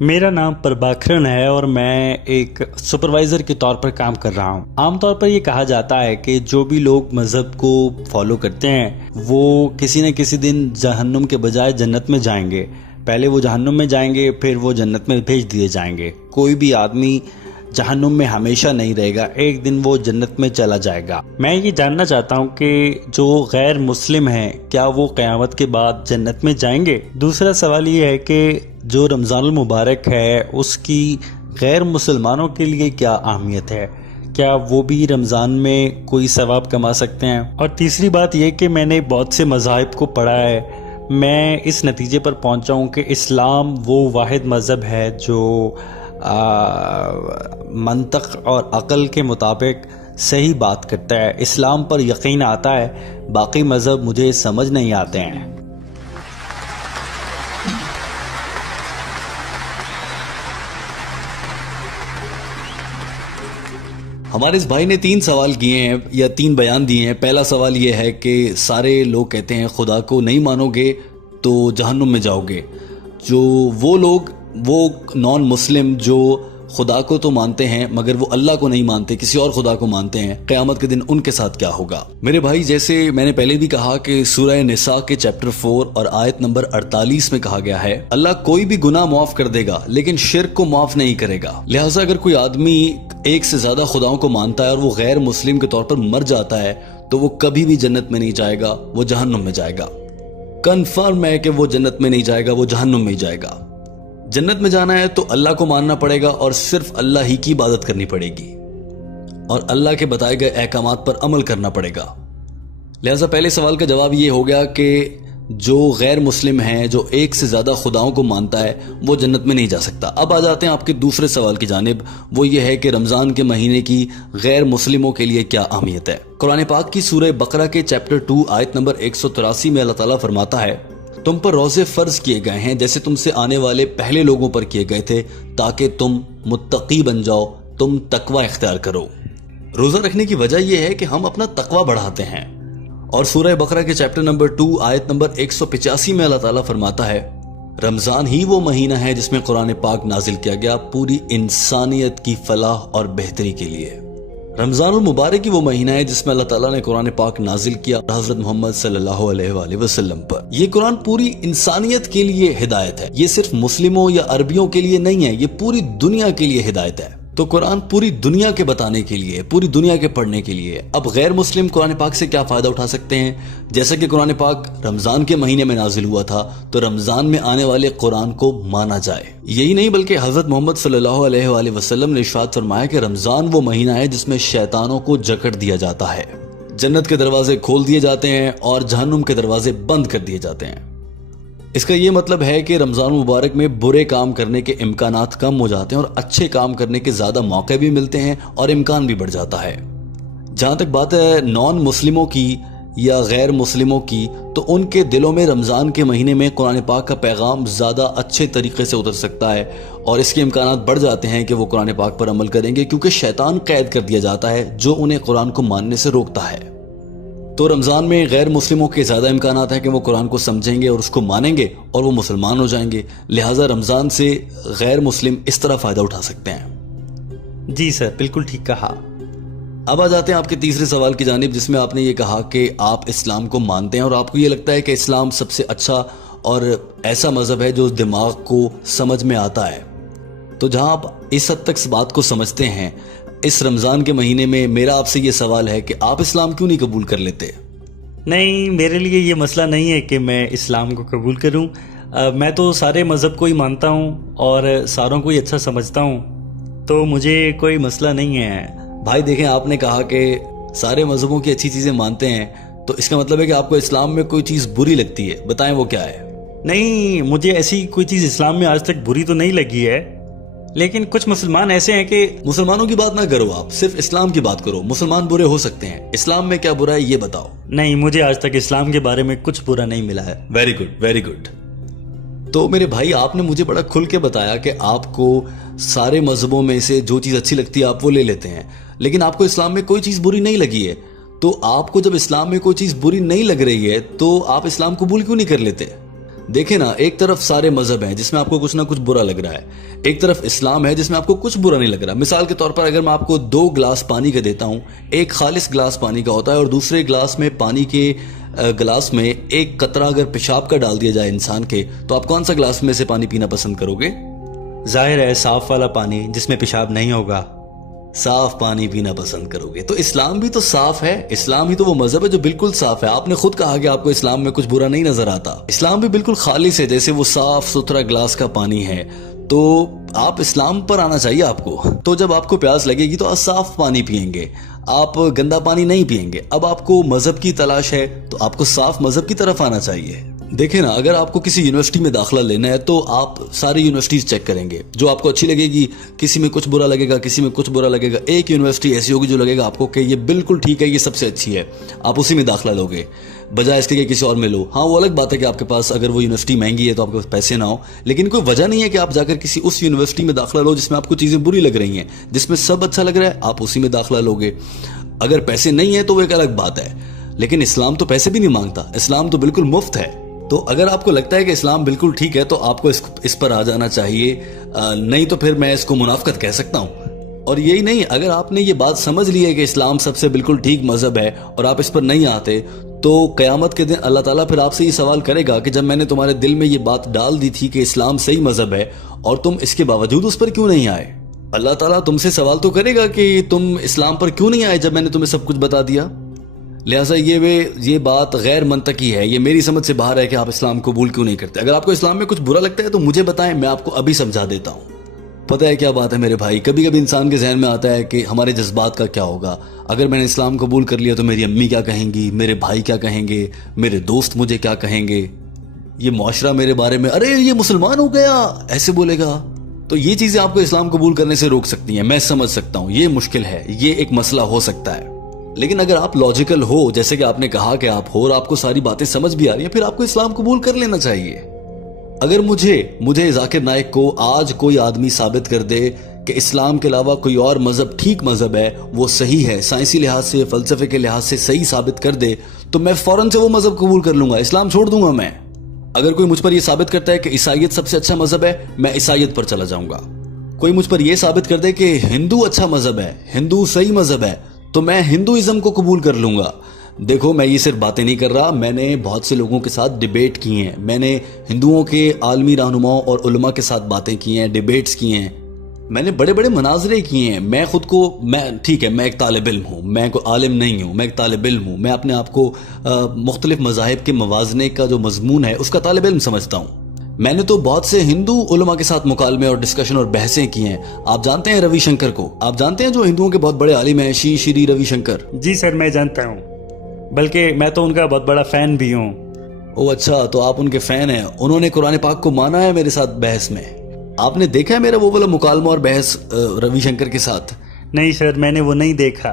मेरा नाम प्रभाकरण है और मैं एक सुपरवाइज़र के तौर पर काम कर रहा हूँ। आमतौर पर ये कहा जाता है कि जो भी लोग मज़हब को फॉलो करते हैं वो किसी न किसी दिन जहन्नुम के बजाय जन्नत में जाएंगे। पहले वो जहन्नुम में जाएंगे, फिर वो जन्नत में भेज दिए जाएंगे। कोई भी आदमी जहन्नुम में हमेशा नहीं रहेगा, एक दिन वो जन्नत में चला जाएगा। मैं ये जानना चाहता हूँ कि जो गैर मुस्लिम हैं क्या वो क़यामत के बाद जन्नत में जाएंगे। दूसरा सवाल ये है कि जो रमज़ानुल मुबारक है उसकी गैर मुसलमानों के लिए क्या अहमियत है, क्या वो भी रमज़ान में कोई सवाब कमा सकते हैं। और तीसरी बात यह कि मैंने बहुत से मज़ाहिब को पढ़ा है, मैं इस नतीजे पर पहुंचा हूं कि इस्लाम वो वाहिद मज़हब है जो मंतक और अक़ल के मुताबिक सही बात करता है। इस्लाम पर यकीन आता है, बाकी मज़हब मुझे समझ नहीं आते हैं। हमारे इस भाई ने 3 सवाल किए हैं या 3 बयान दिए हैं। पहला सवाल ये है कि सारे लोग कहते हैं खुदा को नहीं मानोगे तो जहन्नुम में जाओगे। जो वो लोग, वो नॉन मुस्लिम जो खुदा को तो मानते हैं मगर वो अल्लाह को नहीं मानते, किसी और खुदा को मानते हैं, क़यामत के दिन उनके साथ क्या होगा। मेरे भाई, जैसे मैंने पहले भी कहा कि सूरह निसा के चैप्टर 4 और आयत नंबर 48 में कहा गया है अल्लाह कोई भी गुनाह माफ कर देगा लेकिन शिर्क को माफ नहीं करेगा। लिहाजा अगर कोई आदमी एक से ज्यादा खुदाओं को मानता है और वो गैर मुस्लिम के तौर पर मर जाता है तो वो कभी भी जन्नत में नहीं जाएगा, वो जहन्नुम में जाएगा। कन्फर्म है कि वो जन्नत में नहीं जाएगा, वो जहन्नुम में ही जाएगा। जन्नत में जाना है तो अल्लाह को मानना पड़ेगा और सिर्फ अल्लाह ही की इबादत करनी पड़ेगी और अल्लाह के बताए गए अहकामात पर अमल करना पड़ेगा। लिहाजा पहले सवाल का जवाब ये हो गया कि जो गैर मुस्लिम है, जो एक से ज्यादा खुदाओं को मानता है, वो जन्नत में नहीं जा सकता। अब आ जाते हैं आपके दूसरे सवाल की जानिब। वो ये है कि रमजान के महीने की गैर मुस्लिमों के लिए क्या अहमियत है। कुरान पाक की सूरह बकरा के चैप्टर 2 आयत नंबर 183 में अल्लाह ताला फरमाता है, तुम पर रोजे फर्ज किए गए हैं जैसे तुमसे आने वाले पहले लोगों पर किए गए थे ताकि तुम मुत्तकी बन जाओ, तुम तकवा इख्तियार करो। रोजा रखने की वजह यह है कि हम अपना तकवा बढ़ाते हैं। और सूरह बकरा के चैप्टर नंबर 2 आयत नंबर 185 में अल्लाह ताला फरमाता है, रमजान ही वो महीना है जिसमें कुरान पाक नाजिल किया गया पूरी इंसानियत की फलाह और बेहतरी के लिए। रमजानुल मुबारक ही वो महीना है जिसमें अल्लाह ताला ने कुरान पाक नाजिल किया हजरत मोहम्मद सल्लल्लाहु अलैहि वसल्लम पर। ये कुरान पूरी इंसानियत के लिए हिदायत है, ये सिर्फ मुस्लिमों या अरबियों के लिए नहीं है, ये पूरी दुनिया के लिए हिदायत है। तो कुरान पूरी दुनिया के बताने के लिए, पूरी दुनिया के पढ़ने के लिए। अब गैर मुस्लिम कुरान पाक से क्या फायदा उठा सकते हैं। जैसा कि कुरान पाक रमजान के महीने में नाजिल हुआ था तो रमजान में आने वाले कुरान को माना जाए। यही नहीं बल्कि हजरत मोहम्मद सल्लल्लाहु अलैहि वसल्लम ने इरशाद फरमाया कि रमजान वो महीना है जिसमें शैतानों को जकड़ दिया जाता है, जन्नत के दरवाजे खोल दिए जाते हैं और जहन्नुम के दरवाजे बंद कर दिए जाते हैं। इसका ये मतलब है कि रमजान मुबारक में बुरे काम करने के इम्कानात कम हो जाते हैं और अच्छे काम करने के ज्यादा मौके भी मिलते हैं और इम्कान भी बढ़ जाता है। जहां तक बात है नॉन मुस्लिमों की या गैर मुस्लिमों की, तो उनके दिलों में रमजान के महीने में कुरान पाक का पैगाम ज्यादा अच्छे तरीके से उतर सकता है और इसके इम्कानात बढ़ जाते हैं कि वो कुरान पाक पर अमल करेंगे, क्योंकि शैतान कैद कर दिया जाता है जो उन्हें कुरान को मानने से रोकता है। तो रमजान में गैर मुस्लिमों के ज्यादा इम्कानात है कि वो कुरान को समझेंगे और उसको मानेंगे और वो मुसलमान हो जाएंगे। लिहाजा रमजान से गैर मुस्लिम इस तरह फायदा उठा सकते हैं। जी सर, बिल्कुल ठीक कहा। अब आ जाते हैं आपके तीसरे सवाल की जानिब, जिसमें आपने ये कहा कि आप इस्लाम को मानते हैं और आपको ये लगता है कि इस्लाम सबसे अच्छा और ऐसा मजहब है जो दिमाग को समझ में आता है। तो जहां आप इस हद तक इस बात को समझते हैं, इस रमजान के महीने में मेरा आपसे ये सवाल है कि आप इस्लाम क्यों नहीं कबूल कर लेते। नहीं, मेरे लिए ये मसला नहीं है कि मैं इस्लाम को कबूल करूं। मैं तो सारे मज़हब को ही मानता हूं और सारों को ही अच्छा समझता हूं, तो मुझे कोई मसला नहीं है। भाई देखें, आपने कहा कि सारे मजहबों की अच्छी चीजें मानते हैं, तो इसका मतलब है कि आपको इस्लाम में कोई चीज बुरी लगती है। बताएं वो क्या है। नहीं, मुझे ऐसी कोई चीज़ इस्लाम में आज तक बुरी तो नहीं लगी है, लेकिन कुछ मुसलमान ऐसे हैं कि मुसलमानों की बात ना करो, आप सिर्फ इस्लाम की बात करो। मुसलमान बुरे हो सकते हैं, इस्लाम में क्या बुरा है ये बताओ। नहीं, मुझे आज तक इस्लाम के बारे में कुछ बुरा नहीं मिला है। Very good, very good. तो मेरे भाई, आपने मुझे बड़ा खुल के बताया कि आपको सारे मजहबों में से जो चीज अच्छी लगती है आप वो ले लेते हैं, लेकिन आपको इस्लाम में कोई चीज बुरी नहीं लगी है। तो आपको जब इस्लाम में कोई चीज बुरी नहीं लग रही है तो आप इस्लाम कबूल क्यों नहीं कर लेते। देखे ना, एक तरफ सारे मजहब हैं जिसमें आपको कुछ ना कुछ बुरा लग रहा है, एक तरफ इस्लाम है जिसमें आपको कुछ बुरा नहीं लग रहा। मिसाल के तौर पर अगर मैं आपको 2 गिलास पानी का देता हूं, एक खालिस गिलास पानी का होता है और दूसरे गिलास में पानी के गिलास में एक कतरा अगर पेशाब का डाल दिया जाए इंसान के, तो आप कौन सा गिलास में से पानी पीना पसंद करोगे? जाहिर है साफ वाला पानी जिसमें पेशाब नहीं होगा। साफ पानी पीना पसंद करोगे। तो इस्लाम भी तो साफ है, इस्लाम ही तो वो मजहब है जो बिल्कुल साफ है। आपने खुद कहा कि आपको इस्लाम में कुछ बुरा नहीं नजर आता। इस्लाम भी बिल्कुल खालिस है, जैसे वो साफ सुथरा गिलास का पानी है। तो आप इस्लाम पर आना चाहिए आपको। तो जब आपको प्यास लगेगी तो आप साफ पानी पिएंगे, आप गंदा पानी नहीं पिएंगे। अब आपको मजहब की तलाश है तो आपको साफ मजहब की तरफ आना चाहिए। देखें ना, अगर आपको किसी यूनिवर्सिटी में दाखिला लेना है तो आप सारी यूनिवर्सिटीज चेक करेंगे, जो आपको अच्छी लगेगी। किसी में कुछ बुरा लगेगा, किसी में कुछ बुरा लगेगा। एक यूनिवर्सिटी ऐसी होगी जो लगेगा आपको कि ये बिल्कुल ठीक है, ये सबसे अच्छी है, आप उसी में दाखिला लोगे बजाय इसके कि किसी और में लो। हाँ, वो अलग बात है कि आपके पास अगर वो यूनिवर्सिटी महंगी है तो आपके पास पैसे ना हो, लेकिन कोई वजह नहीं है कि आप जाकर किसी उस यूनिवर्सिटी में दाखिला लो जिसमें आपको चीज़ें बुरी लग रही हैं। जिसमें सब अच्छा लग रहा है आप उसी में दाखिला लोगे। अगर पैसे नहीं है तो वो एक अलग बात है, लेकिन इस्लाम तो पैसे भी नहीं मांगता, इस्लाम तो बिल्कुल मुफ्त है। तो अगर आपको लगता है कि इस्लाम बिल्कुल ठीक है तो आपको इस पर आ जाना चाहिए, नहीं तो फिर मैं इसको मुनाफिकत कह सकता हूँ। और यही नहीं, अगर आपने ये बात समझ ली है कि इस्लाम सबसे बिल्कुल ठीक मजहब है और आप इस पर नहीं आते, तो क़यामत के दिन अल्लाह ताला फिर आपसे ये सवाल करेगा कि जब मैंने तुम्हारे दिल में ये बात डाल दी थी कि इस्लाम सही मजहब है और तुम इसके बावजूद उस पर क्यों नहीं आए। अल्लाह ताला तुमसे सवाल तो करेगा कि तुम इस्लाम पर क्यों नहीं आए जब मैंने तुम्हें सब कुछ बता दिया। लिहाजा ये बात गैर मंतकी है, ये मेरी समझ से बाहर है कि आप इस्लाम कबूल क्यों नहीं करते। अगर आपको इस्लाम में कुछ बुरा लगता है तो मुझे बताएं, मैं आपको अभी समझा देता हूँ। पता है क्या बात है मेरे भाई, कभी कभी इंसान के जहन में आता है कि हमारे जज्बात का क्या होगा। अगर मैंने इस्लाम कबूल कर लिया तो मेरी अम्मी क्या कहेंगी, मेरे भाई क्या कहेंगे, मेरे दोस्त मुझे क्या कहेंगे, ये मुआशरा मेरे बारे में, अरे ये मुसलमान हो गया, ऐसे बोलेगा। तो ये चीजें आपको इस्लाम कबूल करने से रोक सकती हैं। मैं समझ सकता हूँ ये मुश्किल है, ये एक मसला हो सकता है, लेकिन अगर आप लॉजिकल हो, जैसे कि आपने कहा कि आप हो और आपको सारी बातें समझ भी आ रही है, फिर आपको इस्लाम कबूल कर लेना चाहिए। अगर मुझे जाकिर नाइक को आज कोई आदमी साबित कर दे कि इस्लाम के अलावा कोई और मजहब ठीक मजहब है, वो सही है, साइंसी लिहाज से, फलसफे के लिहाज से सही साबित कर दे, तो मैं फौरन से वो मजहब कबूल कर लूंगा, इस्लाम छोड़ दूंगा मैं। अगर कोई मुझ पर यह साबित करता है कि ईसाईयत सबसे अच्छा मजहब है, मैं ईसाईयत पर चला जाऊंगा। कोई मुझ पर यह साबित कर दे कि हिंदू अच्छा मजहब है, हिंदू सही मजहब है, तो मैं हिंदुइज्म को कबूल कर लूंगा। देखो, मैं ये सिर्फ बातें नहीं कर रहा, मैंने बहुत से लोगों के साथ डिबेट की हैं, मैंने हिंदुओं के आलमी रहनुमाओं और उलमा के साथ बातें की हैं, डिबेट्स की हैं, मैंने बड़े बड़े मनाजरे किए हैं। मैं ठीक है, मैं एक तालिब इल्म हूँ, मैं कोई आलिम नहीं हूँ, मैं एक तालिब इल्म हूँ। मैं अपने आप को मुख्तलिफ मज़ाहिब के मवाजने का जो मजमून है उसका तालिब इल्म समझता हूँ। मैंने तो बहुत से हिंदू उलमा के साथ मुकालमे और डिस्कशन और बहसें की हैं। आप जानते हैं रविशंकर को, आप जानते हैं जो हिंदुओं के बहुत बड़े आलिम हैं, श्री रविशंकर। जी सर, मैं जानता हूँ, बल्कि मैं तो उनका बहुत बड़ा फैन भी हूँ। ओह अच्छा, तो आप उनके फैन हैं। उन्होंने कुरान पाक को माना है मेरे साथ बहस में। आपने देखा है मेरा वो वाला मुकालमा और बहस रविशंकर के साथ? नहीं सर, मैंने वो नहीं देखा।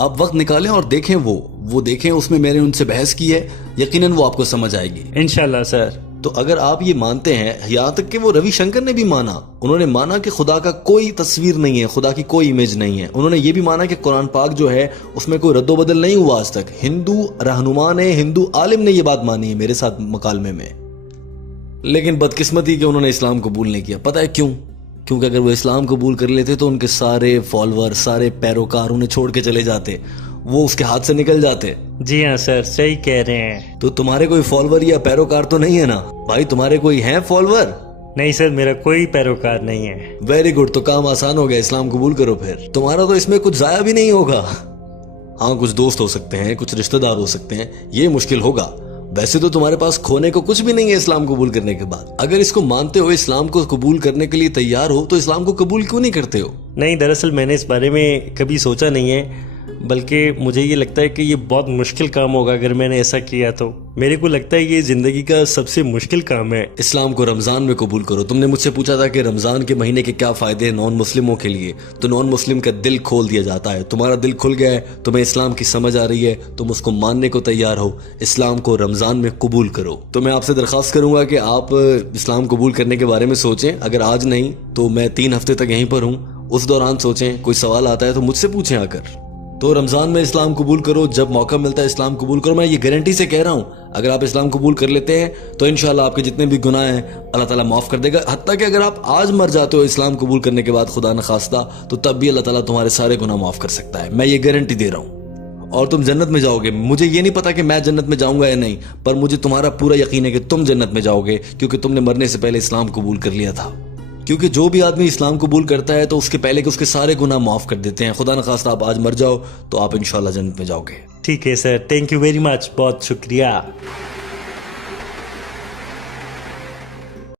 आप वक्त निकालें और देखें, वो देखें, उसमें मैंने उनसे बहस की है, यकीनन वो आपको समझ आएगी इंशाल्लाह सर। तो अगर आप ये मानते हैं, यहाँ तक कि वो रविशंकर ने भी माना, उन्होंने माना कि खुदा का कोई तस्वीर नहीं है, खुदा की कोई इमेज नहीं है। उन्होंने ये भी माना कि कुरान पाक जो है उसमें कोई रद्दोबदल नहीं हुआ आज तक। हिंदू रहनुमा ने, हिंदू आलिम ने ये बात मानी है मेरे साथ मुकालमे में। लेकिन बदकिस्मती कि उन्होंने इस्लाम कबूल नहीं किया। पता है क्यों? क्योंकि अगर वो इस्लाम कबूल कर लेते तो उनके सारे फॉलोअर, सारे पैरोकार उन्हें छोड़ के चले जाते, वो उसके हाथ से निकल जाते। जी हाँ सर, सही कह रहे हैं। तो तुम्हारे कोई फॉलोअर या पैरोकार तो नहीं है ना भाई? तुम्हारे कोई है फॉलोअर? नहीं सर, मेरा कोई पैरोकार नहीं है। वेरी गुड, तो काम आसान हो गया, इस्लाम कबूल करो फिर। तुम्हारा तो इसमें कुछ जाया भी नहीं होगा। हाँ, कुछ दोस्त हो सकते हैं, कुछ रिश्तेदार हो सकते हैं, ये मुश्किल होगा। वैसे तो तुम्हारे पास खोने को कुछ भी नहीं है इस्लाम कबूल करने के बाद। अगर इसको मानते हो, इस्लाम को कबूल करने के लिए तैयार हो, तो इस्लाम को कबूल क्यों नहीं करते हो? नहीं, दरअसल मैंने इस बारे में कभी सोचा नहीं है, बल्कि मुझे ये लगता है कि ये बहुत मुश्किल काम होगा अगर मैंने ऐसा किया तो। मेरे को लगता है ये ज़िंदगी का सबसे मुश्किल काम है। इस्लाम को रमज़ान में कबूल करो। तुमने मुझसे पूछा था कि रमज़ान के महीने के क्या फ़ायदे हैं नॉन मुस्लिमों के लिए, तो नॉन मुस्लिम का दिल खोल दिया जाता है। तुम्हारा दिल खुल गया है, तुम्हें इस्लाम की समझ आ रही है, तुम उसको मानने को तैयार हो, इस्लाम को रमज़ान में कबूल करो। तो मैं आपसे दरख्वास्त करूँगा कि आप इस्लाम कबूल करने के बारे में सोचें। अगर आज नहीं तो मैं 3 हफ्ते तक यहीं पर हूँ, उस दौरान सोचें। कोई सवाल आता है तो मुझसे पूछें आकर। तो रमज़ान में इस्लाम कबूल करो, जब मौका मिलता है इस्लाम कबूल करो। मैं ये गारंटी से कह रहा हूँ, अगर आप इस्लाम कबूल कर लेते हैं तो इंशाल्लाह आपके जितने भी गुनाह हैं अल्लाह ताला माफ़ कर देगा। हत्ता कि अगर आप आज मर जाते हो इस्लाम कबूल करने के बाद खुदा न खास्ता, तो तब भी अल्लाह ताला तुम्हारे सारे गुनाह माफ़ कर सकता है। मैं ये गारंटी दे रहा हूँ, और तुम जन्नत में जाओगे। मुझे ये नहीं पता कि मैं जन्नत में जाऊंगा या नहीं, पर मुझे तुम्हारा पूरा यकीन है कि तुम जन्नत में जाओगे, क्योंकि तुमने मरने से पहले इस्लाम कबूल कर लिया था। क्योंकि जो भी आदमी इस्लाम कबूल करता है तो उसके पहले के उसके सारे गुनाह माफ़ कर देते हैं। खुदा न खास्ता आप आज मर जाओ तो आप इंशाल्लाह जन्नत में जाओगे। ठीक है sir, thank you very much, बहुत शुक्रिया।